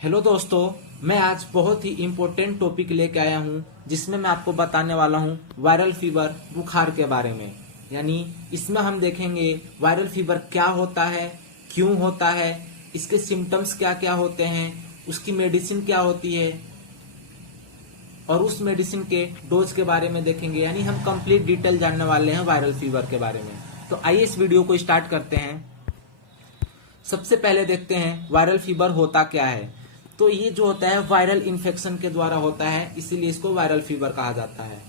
Hello दोस्तों, मैं आज बहुत ही इम्पोर्टेंट टॉपिक लेके आया हूँ जिसमें मैं आपको बताने वाला हूँ वायरल फीवर बुखार के बारे में। यानी इसमें हम देखेंगे वायरल फीवर क्या होता है, क्यों होता है, इसके सिम्टम्स क्या क्या होते हैं, उसकी मेडिसिन क्या होती है और उस मेडिसिन के डोज के बारे में देखेंगे। यानी हम कंप्लीट डिटेल जानने वाले हैं वायरल फीवर के बारे में। तो आइए इस वीडियो को स्टार्ट करते हैं। सबसे पहले देखते हैं वायरल फीवर होता क्या है। तो ये जो होता है वायरल इन्फेक्शन के द्वारा होता है, इसीलिए इसको वायरल फीवर कहा जाता है।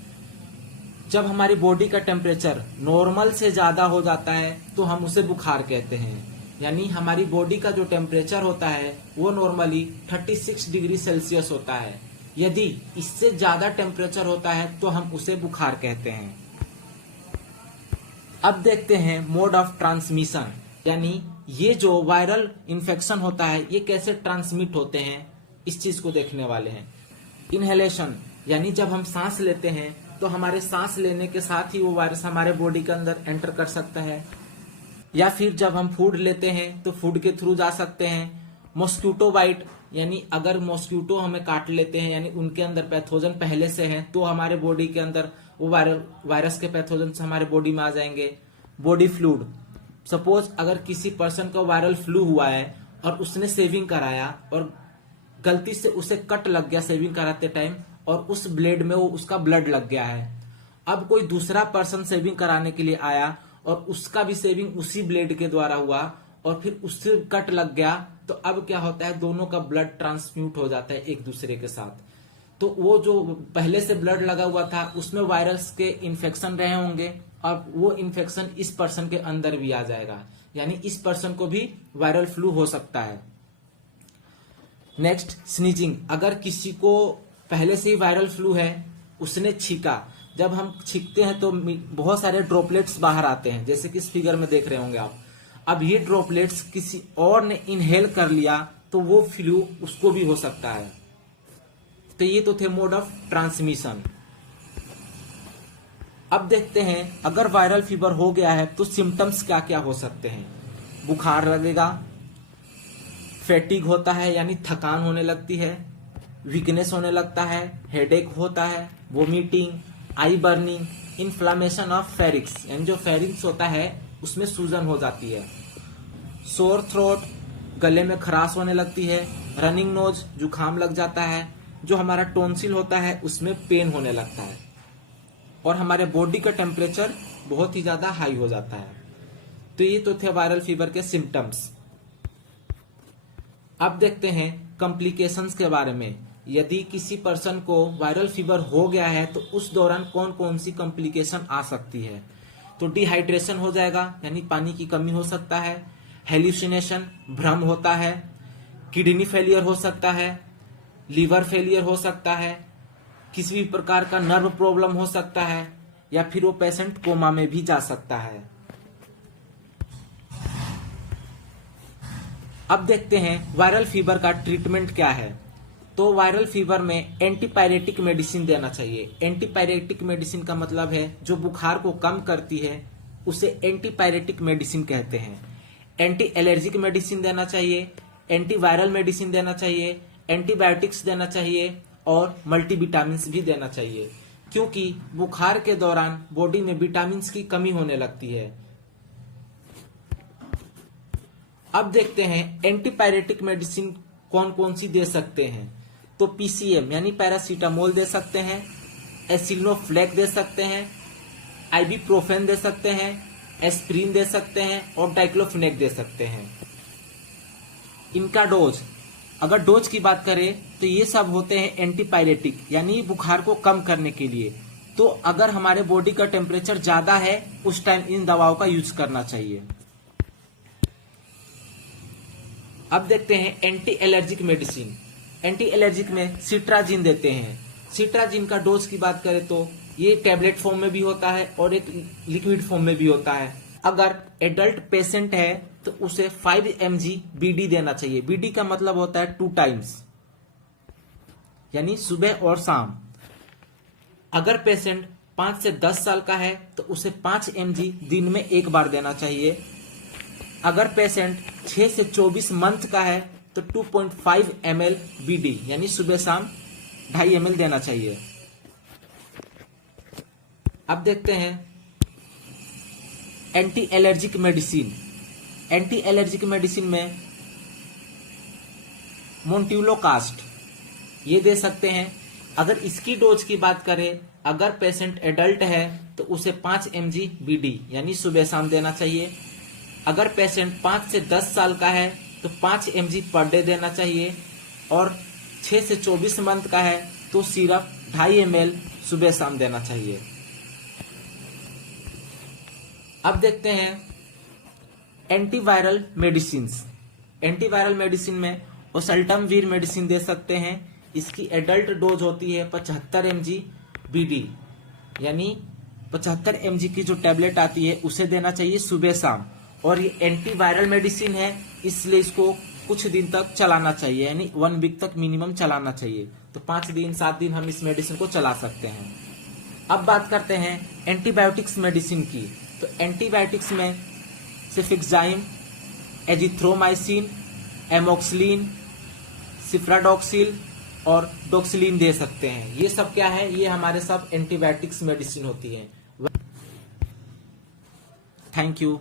जब हमारी बॉडी का टेम्परेचर नॉर्मल से ज्यादा हो जाता है तो हम उसे बुखार कहते हैं। यानी हमारी बॉडी का जो टेम्परेचर होता है वो नॉर्मली 36 डिग्री सेल्सियस होता है। यदि इससे ज्यादा टेम्परेचर होता है तो हम उसे बुखार कहते हैं। अब देखते हैं मोड ऑफ ट्रांसमिशन, यानी ये जो वायरल इन्फेक्शन होता है ये कैसे ट्रांसमिट होते हैं, इस चीज को देखने वाले हैं। इनहेलेशन, यानी जब हम सांस लेते हैं तो हमारे सांस लेने के साथ ही वो वायरस हमारे बॉडी के अंदर एंटर कर सकता है। या फिर जब हम फूड लेते हैं तो फूड के थ्रू जा सकते हैं। मॉस्किटो बाइट, यानी अगर मॉस्किटो हमें काट लेते हैं, यानी उनके अंदर पैथोजन पहले से हैं तो हमारे बॉडी के अंदर वो वायरस के पैथोजन हमारे बॉडी में आ जाएंगे। बॉडी फ्लूइड, सपोज अगर किसी पर्सन को वायरल फ्लू हुआ है और उसने सेविंग कराया और गलती से उसे कट लग गया सेविंग कराते टाइम और उस ब्लेड में वो उसका ब्लड लग गया है। अब कोई दूसरा पर्सन सेविंग कराने के लिए आया और उसका भी सेविंग उसी ब्लेड के द्वारा हुआ और फिर उससे कट लग गया, तो अब क्या होता है, दोनों का ब्लड ट्रांसम्यूट हो जाता है एक दूसरे के साथ। तो वो जो पहले से ब्लड लगा हुआ था उसमें वायरस के इन्फेक्शन रहे होंगे और वो इन्फेक्शन इस पर्सन के अंदर भी आ जाएगा, यानी इस पर्सन को भी वायरल फ्लू हो सकता है। नेक्स्ट, स्नीजिंग, अगर किसी को पहले से ही वायरल फ्लू है, उसने छींका, जब हम छींकते हैं तो बहुत सारे ड्रॉपलेट्स बाहर आते हैं, जैसे कि इस फिगर में देख रहे होंगे आप। अब ये ड्रॉपलेट्स किसी और ने इनहेल कर लिया तो वो फ्लू उसको भी हो सकता है। तो ये तो थे मोड ऑफ ट्रांसमिशन। अब देखते हैं अगर वायरल फीवर हो गया है तो सिम्टम्स क्या क्या हो सकते हैं। बुखार लगेगा, फैटिग होता है यानी थकान होने लगती है, वीकनेस होने लगता है, हेडेक होता है, vomiting, eye burning, inflammation of pharynx, यानी जो फेरिक्स होता है उसमें सूजन हो जाती है, सोर थ्रोट, गले में खराश होने लगती है, रनिंग नोज, जुकाम लग जाता है, जो हमारा टॉन्सिल होता है उसमें पेन होने लगता है और हमारे बॉडी का टेम्परेचर बहुत ही ज्यादा हाई हो जाता है। तो ये तो थे वायरल फीवर के सिम्टम्स। अब देखते हैं कॉम्प्लिकेशंस के बारे में। यदि किसी पर्सन को वायरल फीवर हो गया है तो उस दौरान कौन कौन सी कॉम्प्लिकेशन आ सकती है। तो डिहाइड्रेशन हो जाएगा, यानी पानी की कमी हो सकता है, हेल्यूसिनेशन, भ्रम होता है, किडनी फेलियर हो सकता है, लीवर फेलियर हो सकता है, किसी भी प्रकार का नर्व प्रॉब्लम हो सकता है, या फिर वो पेशेंट कोमा में भी जा सकता है। अब देखते हैं वायरल फीवर का ट्रीटमेंट क्या है। तो वायरल फीवर में एंटीपायरेटिक मेडिसिन देना चाहिए। एंटीपायरेटिक मेडिसिन का मतलब है जो बुखार को कम करती है उसे एंटीपायरेटिक मेडिसिन कहते हैं। एंटी एलर्जिक मेडिसिन देना चाहिए, एंटीवायरल मेडिसिन देना चाहिए, एंटीबायोटिक्स देना चाहिए और मल्टीविटामिन्स भी देना चाहिए, क्योंकि बुखार के दौरान बॉडी में विटामिन्स की कमी होने लगती है। अब देखते हैं एंटीपायरेटिक मेडिसिन कौन कौन सी दे सकते हैं। तो पीसीएम यानी पैरासीटामोल दे सकते हैं, एसिलोफ्लेक दे सकते हैं, आइबुप्रोफेन दे सकते हैं, एस्प्रिन दे सकते हैं और डाइक्लोफेनेक दे सकते हैं। इनका डोज, अगर डोज की बात करें तो ये सब होते हैं एंटीपायरेटिक, यानी बुखार को कम करने के लिए। तो अगर हमारे बॉडी का टेम्परेचर ज्यादा है उस टाइम इन दवाओं का यूज करना चाहिए। अब देखते हैं anti allergic medicine. Anti allergic में सिट्राजिन देते हैं। सिट्राजिन का डोज की बात करें तो ये टैबलेट फॉर्म में भी होता है और एक लिक्विड फॉर्म में भी होता है। अगर एडल्ट पेशेंट है तो उसे 5 mg बीडी देना चाहिए। बीडी का मतलब होता है 2 टाइम्स, यानी सुबह और शाम। अगर पेशेंट 5 से 10 साल का है तो उसे 5 mg दिन में एक बार देना चाहिए। अगर पेशेंट 6 से 24 मंथ का है तो 2.5 ml BD यानी सुबह शाम 2.5 ml देना चाहिए। अब देखते हैं anti allergic medicine. Anti allergic medicine में मोन्टिलोकास्ट ये दे सकते हैं। अगर इसकी डोज की बात करें, अगर पेशेंट एडल्ट है तो उसे 5 mg BD यानी सुबह शाम देना चाहिए। अगर पेशेंट 5 से 10 साल का है तो 5 mg पर डे देना चाहिए, और 6 से 24 मंथ का है तो सिर्फ 2.5 ml सुबह शाम देना चाहिए। अब देखते हैं एंटीवायरल मेडिसिन्स। एंटीवायरल मेडिसिन में ओसेल्टामिविर मेडिसिन दे सकते हैं। इसकी एडल्ट डोज होती है 75 mg BD यानी 75 mg की जो टैबलेट आती है उसे देना चाहिए सुबह शाम। और ये एंटीवायरल मेडिसिन है, इसलिए इसको कुछ दिन तक चलाना चाहिए, यानी 1 वीक तक मिनिमम चलाना चाहिए। तो 5 दिन 7 दिन हम इस मेडिसिन को चला सकते हैं। अब बात करते हैं एंटीबायोटिक्स मेडिसिन की। तो एंटीबायोटिक्स में सिफिक्साइम, एजिथ्रोमाइसिन, एमोक्सिलिन, सिफ्राडॉक्सिल और डॉक्सिलिन दे सकते हैं। ये सब क्या है? ये हमारे सब एंटीबायोटिक्स मेडिसिन होती है। Thank you.